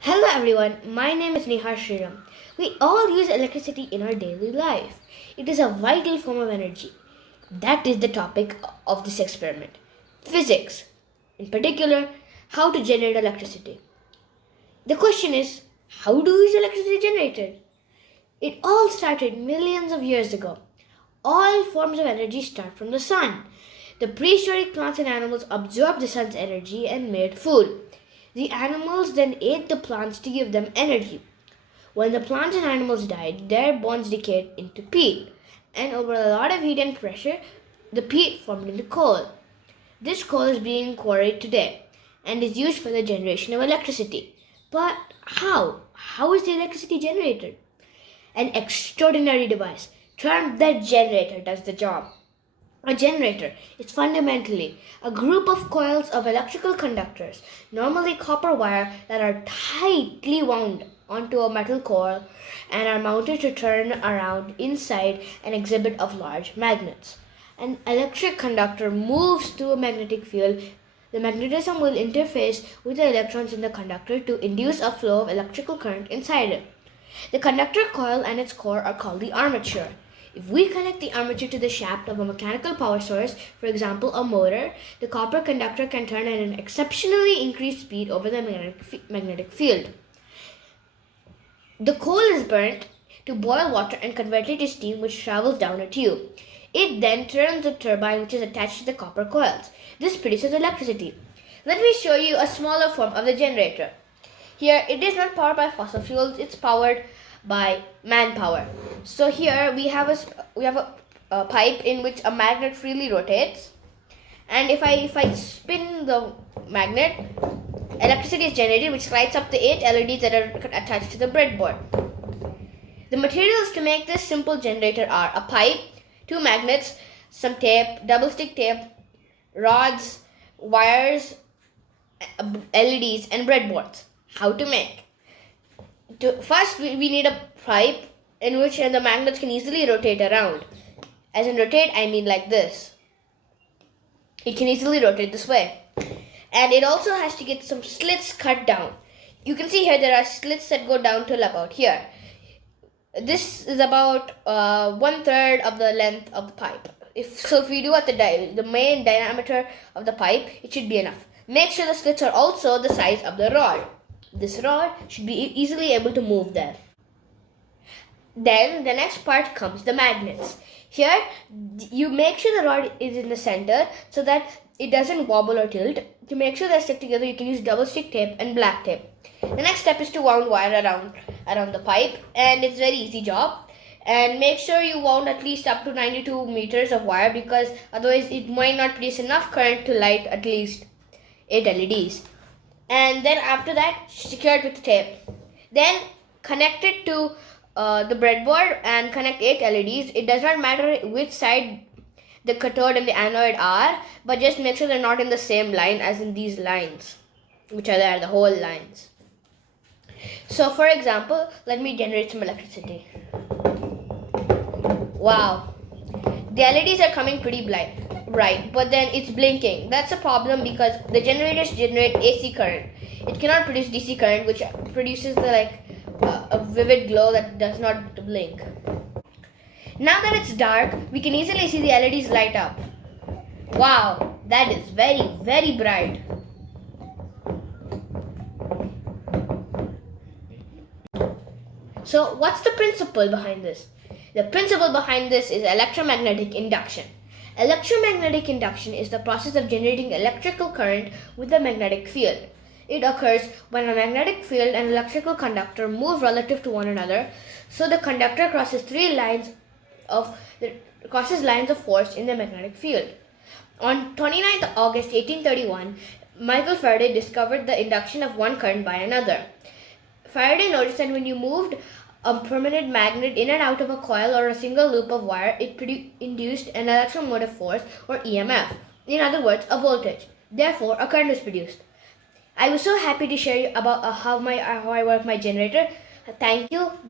Hello everyone, my name is Nihar Sreeram. We all use electricity in our daily life. It is a vital form of energy. That is the topic of this experiment. Physics. In particular, how to generate electricity. The question is, how is electricity generated? It all started millions of years ago. All forms of energy start from the sun. The prehistoric plants and animals absorbed the sun's energy and made food. The animals then ate the plants to give them energy. When the plants and animals died, their bones decayed into peat, and over a lot of heat and pressure, the peat formed into coal. This coal is being quarried today and is used for the generation of electricity. But how? How is the electricity generated? An extraordinary device termed the generator does the job. A generator is fundamentally a group of coils of electrical conductors, normally copper wire, that are tightly wound onto a metal coil and are mounted to turn around inside an exhibit of large magnets. An electric conductor moves through a magnetic field. The magnetism will interface with the electrons in the conductor to induce a flow of electrical current inside it. The conductor coil and its core are called the armature. If we connect the armature to the shaft of a mechanical power source, for example a motor, the copper conductor can turn at an exceptionally increased speed over the magnetic field. The coal is burnt to boil water and converted to steam, which travels down a tube. It then turns a turbine which is attached to the copper coils. This produces electricity. Let me show you a smaller form of the generator. Here it is not powered by fossil fuels, it's powered by manpower. So here we have a pipe in which a magnet freely rotates, and if I spin the magnet, electricity is generated, which lights up the 8 LEDs that are attached to the breadboard. The materials to make this simple generator are a pipe, 2 magnets, some tape, double stick tape, rods, wires, LEDs, and breadboards. How to make? First, we need a pipe in which the magnets can easily rotate around. As in rotate, I mean like this. It can easily rotate this way. And it also has to get some slits cut down. You can see here there are slits that go down till about here. This is about 1/3 of the length of the pipe. If we do at the main diameter of the pipe, it should be enough. Make sure the slits are also the size of the rod. This rod should be easily able to move there. Then the next part comes the magnets. Here you make sure the rod is in the center so that it doesn't wobble or tilt. To make sure they're stuck together, you can use double stick tape and black tape. The next step is to wound wire around the pipe, and it's a very easy job. And make sure you wound at least up to 92 meters of wire, because otherwise it might not produce enough current to light at least 8 LEDs. And then after that, secure it with tape. Then connect it to the breadboard and connect 8 LEDs. It does not matter which side the cathode and the anode are, but just make sure they're not in the same line as in these lines, which are there, the whole lines. So for example, let me generate some electricity. Wow, the LEDs are coming pretty bright, but then it's blinking. That's a problem because the generators generate AC current. It cannot produce DC current, which produces a vivid glow that does not blink. Now that it's dark, we can easily see the LEDs light up. Wow, that is very, very bright. So what's the principle behind this? The principle behind this is electromagnetic induction. Electromagnetic induction is the process of generating electrical current with a magnetic field. It occurs when a magnetic field and electrical conductor move relative to one another, so the conductor crosses lines of force in the magnetic field. On 29th August 1831, Michael Faraday discovered the induction of one current by another. Faraday noticed that when you moved a permanent magnet in and out of a coil or a single loop of wire, it induced an electromotive force, or EMF. In other words, a voltage. Therefore, a current is produced. I was so happy to share about how I work my generator. Thank you.